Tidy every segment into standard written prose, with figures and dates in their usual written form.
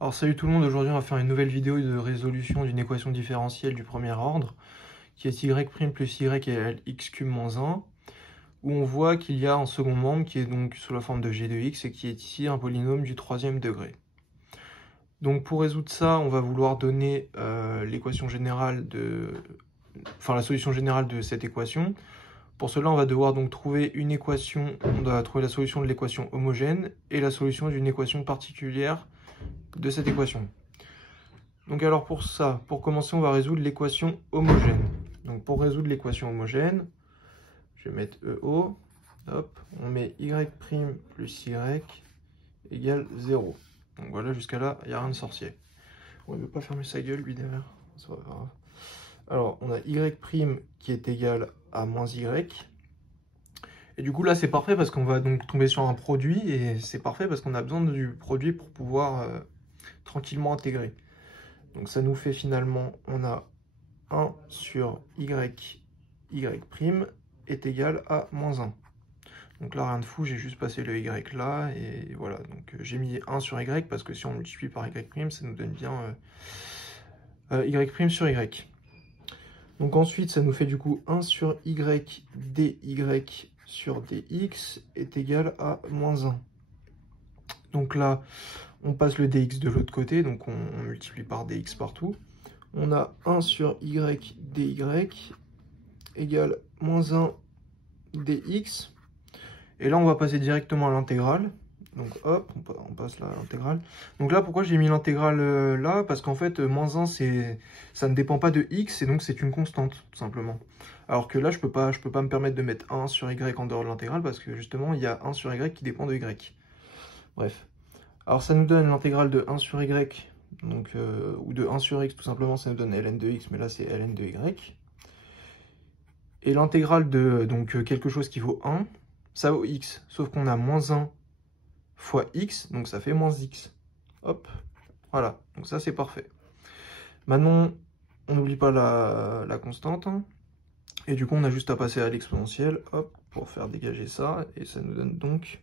Alors salut tout le monde, aujourd'hui on va faire une nouvelle vidéo de résolution d'une équation différentielle du premier ordre qui est y' plus y égale x cube moins 1, où on voit qu'il y a un second membre qui est donc sous la forme de g de x et qui est ici un polynôme du troisième degré. Donc pour résoudre ça, on va vouloir donner l'équation générale la solution générale de cette équation. Pour cela, on va devoir donc trouver une équation, on doit trouver la solution de l'équation homogène et la solution d'une équation particulière de cette équation. Donc alors pour ça, pour commencer, on va résoudre l'équation homogène. Donc pour résoudre l'équation homogène, je vais mettre EO, hop, on met y' plus y égale 0. Donc voilà, jusqu'à là, il n'y a rien de sorcier. Bon, il ne veut pas fermer sa gueule, lui, derrière. C'est pas grave. Alors, on a y' qui est égal à moins y. Et du coup, là, c'est parfait parce qu'on va donc tomber sur un produit. Et c'est parfait parce qu'on a besoin du produit pour pouvoir tranquillement intégrer. Donc ça nous fait finalement, on a 1 sur y' est égal à moins 1. Donc là, rien de fou, j'ai juste passé le y là, et voilà. Donc j'ai mis 1 sur y, parce que si on multiplie par y', ça nous donne bien y' sur y. Donc ensuite, ça nous fait du coup 1 sur y dy sur dx est égal à moins 1. Donc là, on passe le dx de l'autre côté, donc on multiplie par dx partout. On a 1 sur y dy égale moins 1 dx. Et là, on va passer directement à l'intégrale. Donc hop, on passe là à l'intégrale. Donc là, pourquoi j'ai mis l'intégrale là? Parce qu'en fait, moins 1, ça ne dépend pas de x, et donc c'est une constante, tout simplement. Alors que là, je peux pas me permettre de mettre 1 sur y en dehors de l'intégrale, parce que justement, il y a 1 sur y qui dépend de y. Bref. Alors ça nous donne l'intégrale de 1 sur y, donc, ou de 1 sur x, tout simplement, ça nous donne ln de x, mais là c'est ln de y. Et l'intégrale de donc, quelque chose qui vaut 1, ça vaut x, sauf qu'on a moins 1 fois x, donc ça fait moins x. Hop, voilà, donc ça c'est parfait. Maintenant, on n'oublie pas la constante, et du coup on a juste à passer à l'exponentielle, hop, pour faire dégager ça, et ça nous donne donc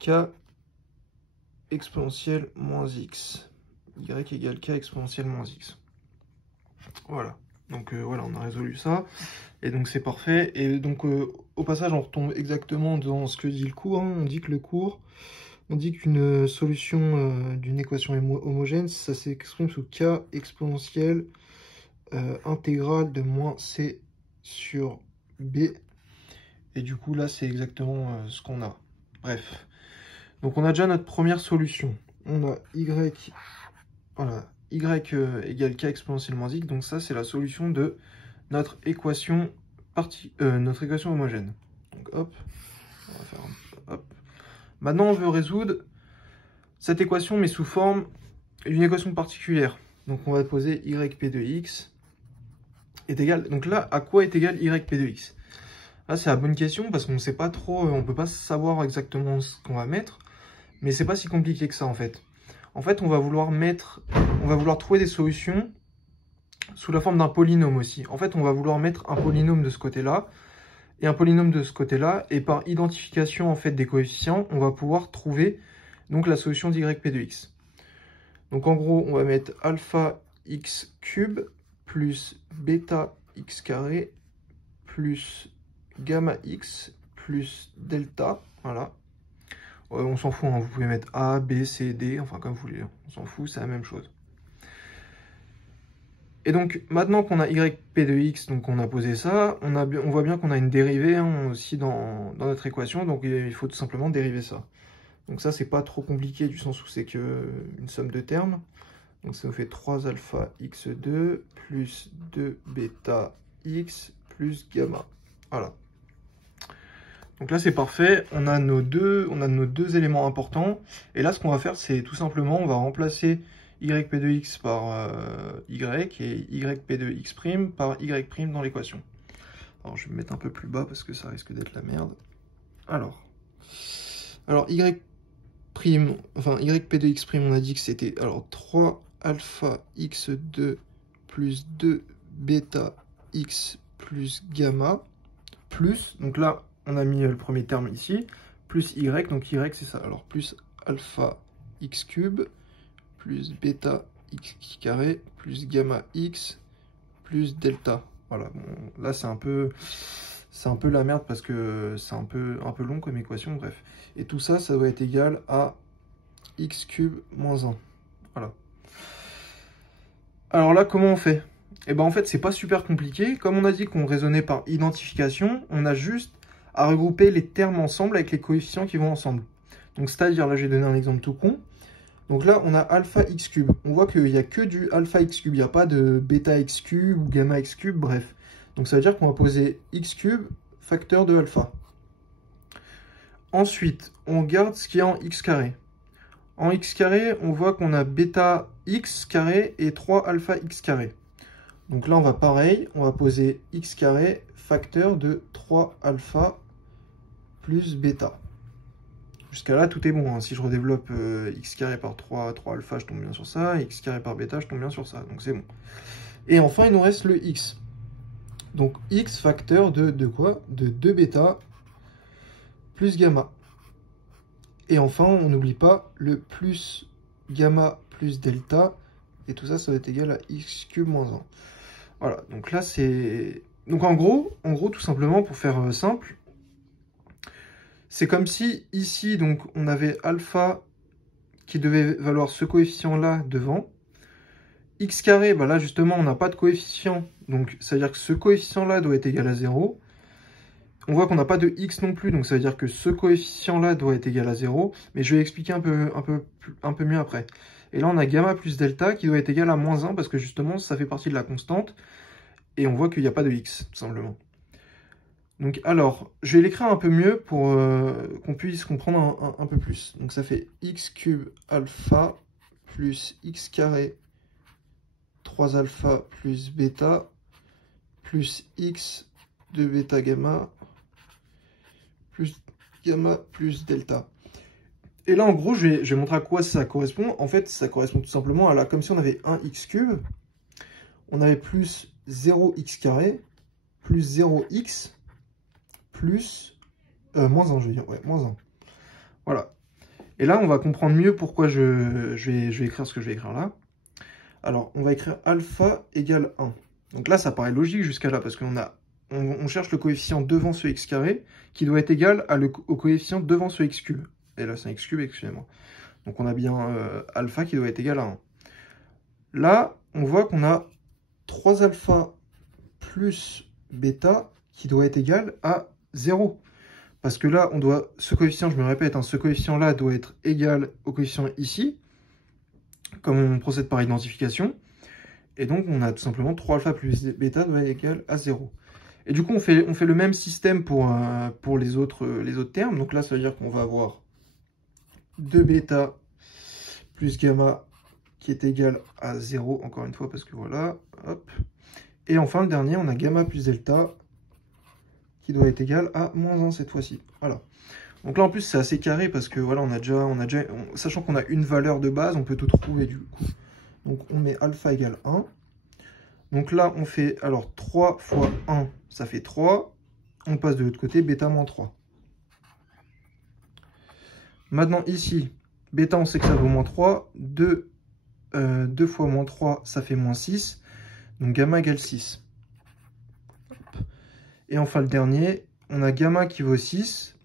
k exponentielle moins x, y égale k exponentielle moins x. Voilà, donc voilà, on a résolu ça, et donc c'est parfait. Et donc au passage, on retombe exactement dans ce que dit le cours, on dit que le cours, on dit qu'une solution d'une équation homogène, ça s'exprime sous k exponentielle intégrale de moins c sur b, et du coup là c'est exactement ce qu'on a. Bref. Donc on a déjà notre première solution. On a y, voilà, y égale k exponentielle moins x. Donc ça, c'est la solution de notre équation, homogène. Donc hop, on va faire hop. Maintenant, on veut résoudre cette équation, mais sous forme d'une équation particulière. Donc on va poser yp de x est égal. Donc là, à quoi est égal yp de x? Là, c'est la bonne question parce qu'on ne sait pas trop, on peut pas savoir exactement ce qu'on va mettre. Mais c'est pas si compliqué que ça en fait. En fait, on va vouloir trouver des solutions sous la forme d'un polynôme aussi. En fait, on va vouloir mettre un polynôme de ce côté-là et un polynôme de ce côté-là, et par identification en fait des coefficients, on va pouvoir trouver donc la solution d'yp de x. Donc en gros, on va mettre alpha x cube plus bêta x carré plus gamma x plus delta, voilà. On s'en fout, hein. Vous pouvez mettre A, B, C, D, enfin comme vous voulez, on s'en fout, c'est la même chose. Et donc maintenant qu'on a yp de x, donc on a posé ça, on voit bien qu'on a une dérivée hein, aussi dans notre équation, donc il faut tout simplement dériver ça. Donc ça c'est pas trop compliqué du sens où c'est que une somme de termes. Donc ça nous fait 3 alpha x2 plus 2 bêta x plus gamma. Voilà. Donc là c'est parfait, on a nos deux éléments importants, et là ce qu'on va faire c'est tout simplement on va remplacer yp de x par y et yp de x' par y' dans l'équation. Alors je vais me mettre un peu plus bas parce que ça risque d'être la merde. Alors yp de x' on a dit que c'était 3 alpha x2 plus 2 bêta x plus gamma plus, donc là on a mis le premier terme ici, plus y, donc y c'est ça, alors plus alpha x cube, plus bêta x carré plus gamma x plus delta. Voilà, bon, là c'est un peu la merde parce que c'est un peu long comme équation, bref. Et tout ça, ça doit être égal à x cube moins 1. Voilà. Alors là, comment on fait? Eh ben en fait, c'est pas super compliqué. Comme on a dit qu'on raisonnait par identification, on a juste à regrouper les termes ensemble avec les coefficients qui vont ensemble. Donc c'est-à-dire, là j'ai donné un exemple tout con. Donc là, on a alpha x cube. On voit qu'il n'y a que du alpha x cube. Il n'y a pas de bêta x cube ou gamma x cube, bref. Donc ça veut dire qu'on va poser x cube facteur de alpha. Ensuite, on garde ce qu'il y a en x carré. En x carré, on voit qu'on a bêta x carré et 3 alpha x carré. Donc là, on va pareil, on va poser x carré facteur de 3 alpha plus bêta. Jusqu'à là, tout est bon. Hein. Si je redéveloppe x carré par 3 alpha, je tombe bien sur ça. X carré par bêta, je tombe bien sur ça. Donc c'est bon. Et enfin, il nous reste le x. Donc x facteur de quoi? De 2 bêta plus gamma. Et enfin, on n'oublie pas le plus gamma plus delta. Et tout ça, ça va être égal à x cube moins 1. Voilà, donc là, c'est... Donc en gros, tout simplement, pour faire simple, c'est comme si ici, donc, on avait alpha qui devait valoir ce coefficient-là devant. X carré, bah là, justement, on n'a pas de coefficient. Donc, ça veut dire que ce coefficient-là doit être égal à 0. On voit qu'on n'a pas de x non plus, donc ça veut dire que ce coefficient-là doit être égal à 0. Mais je vais expliquer un peu mieux après. Et là, on a gamma plus delta qui doit être égal à moins 1, parce que justement, ça fait partie de la constante. Et on voit qu'il n'y a pas de x, tout simplement. Donc, alors, je vais l'écrire un peu mieux pour qu'on puisse comprendre un peu plus. Donc, ça fait x cube alpha plus x carré 3 alpha plus bêta plus x de bêta gamma plus gamma plus delta. Et là, en gros, je vais montrer à quoi ça correspond. En fait, ça correspond tout simplement à là, comme si on avait un x cube, on avait plus 0x carré plus 0x plus moins 1, je veux dire, ouais, moins 1. Voilà. Et là, on va comprendre mieux pourquoi je vais écrire ce que je vais écrire là. Alors, on va écrire alpha égale 1. Donc là, ça paraît logique jusqu'à là, parce on cherche le coefficient devant ce x carré, qui doit être égal au coefficient devant ce x cube. Et là, c'est un x cube, excusez-moi. Donc on a bien alpha qui doit être égal à 1. Là, on voit qu'on a 3 alpha plus bêta qui doit être égal à 0. Parce que là, ce coefficient, je me répète, hein, ce coefficient-là doit être égal au coefficient ici, comme on procède par identification. Et donc, on a tout simplement 3 alpha plus bêta doit être égal à 0. Et du coup, on fait le même système pour les autres termes. Donc là, ça veut dire qu'on va avoir 2 bêta plus gamma qui est égal à 0, encore une fois, parce que voilà, hop. Et enfin, le dernier, on a gamma plus delta qui doit être égal à moins 1 cette fois-ci. Voilà. Donc là, en plus, c'est assez carré parce que voilà, sachant qu'on a une valeur de base, on peut tout trouver du coup. Donc on met alpha égale 1. Donc là, on fait, alors 3 fois 1, ça fait 3. On passe de l'autre côté, bêta moins 3. Maintenant ici, bêta, on sait que ça vaut moins 3. 2 fois moins 3, ça fait moins 6. Donc gamma égale 6. Et enfin le dernier, on a gamma qui vaut 6.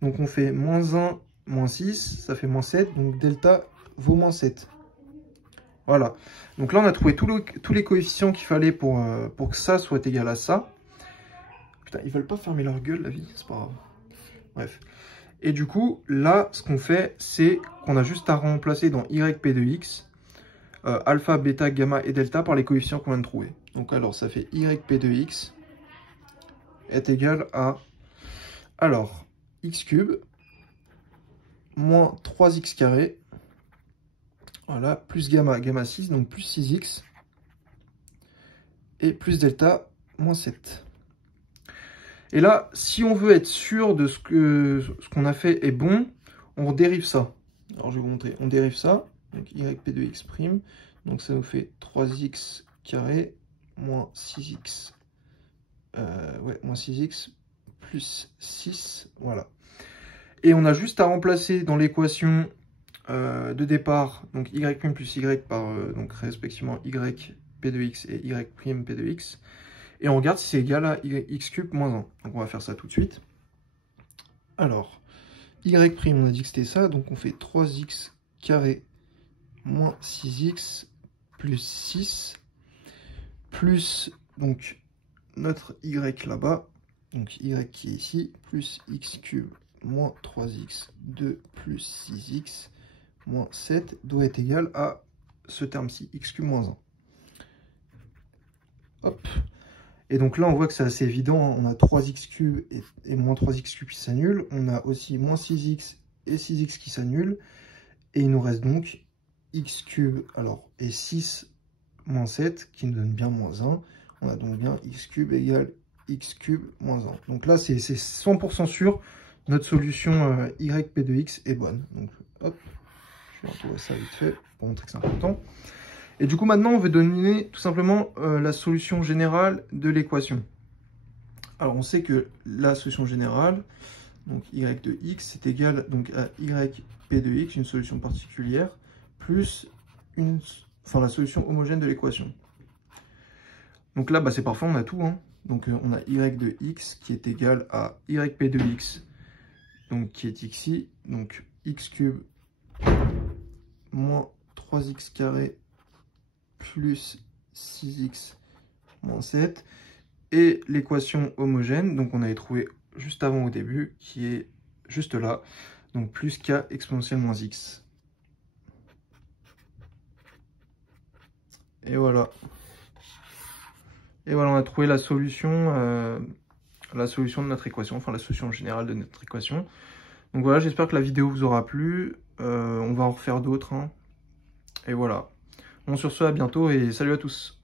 Donc on fait moins 1, moins 6, ça fait moins 7. Donc delta vaut moins 7. Voilà. Donc là on a trouvé tous les coefficients qu'il fallait pour que ça soit égal à ça. Putain, ils veulent pas fermer leur gueule la vie, c'est pas grave. Bref. Et du coup, là, ce qu'on fait, c'est qu'on a juste à remplacer dans yp de x alpha, bêta, gamma et delta par les coefficients qu'on vient de trouver. Donc alors, ça fait yp de x est égal à, alors, x cube moins 3x carré, voilà, plus gamma, gamma 6, donc plus 6x, et plus delta, moins 7. Et là, si on veut être sûr de ce qu'on a fait est bon, on dérive ça. Alors, je vais vous montrer. On dérive ça. Donc, yp de x'. Donc, ça nous fait 3x carré moins 6x. Moins 6x plus 6. Voilà. Et on a juste à remplacer dans l'équation de départ, donc y' plus y par donc respectivement y p de x et y' p de x, et on regarde si c'est égal à x cube moins 1. Donc on va faire ça tout de suite. Alors, y', on a dit que c'était ça, donc on fait 3x carré moins 6x plus 6, plus donc notre y là-bas, donc y qui est ici, plus x cube moins 3x, 2 plus 6x, moins 7, doit être égal à ce terme-ci, x cube moins 1. Hop. Et donc là, on voit que c'est assez évident, hein. On a 3x cube et moins 3x cube qui s'annulent. On a aussi moins 6x et 6x qui s'annulent. Et il nous reste donc x cube alors, et 6 moins 7 qui nous donne bien moins 1. On a donc bien x cube égale x cube moins 1. Donc là, c'est 100% sûr, notre solution yp de x est bonne. Donc hop, je vais retrouver ça vite fait pour montrer que c'est important. Et du coup, maintenant, on veut donner tout simplement la solution générale de l'équation. Alors, on sait que la solution générale, donc y de x, c'est égal donc, à yp de x, une solution particulière, plus la solution homogène de l'équation. Donc là, bah, c'est parfait, on a tout. Hein. Donc, on a y de x qui est égal à yp de x, donc qui est ici, donc x cube moins 3x carré plus 6x moins 7, et l'équation homogène, donc on avait trouvé juste avant au début, qui est juste là, donc plus k exponentielle moins x. Et voilà. Et voilà, on a trouvé la solution de notre équation, enfin la solution générale de notre équation. Donc voilà, j'espère que la vidéo vous aura plu. On va en refaire d'autres. Hein. Et voilà. Bon, sur ce, à bientôt et salut à tous.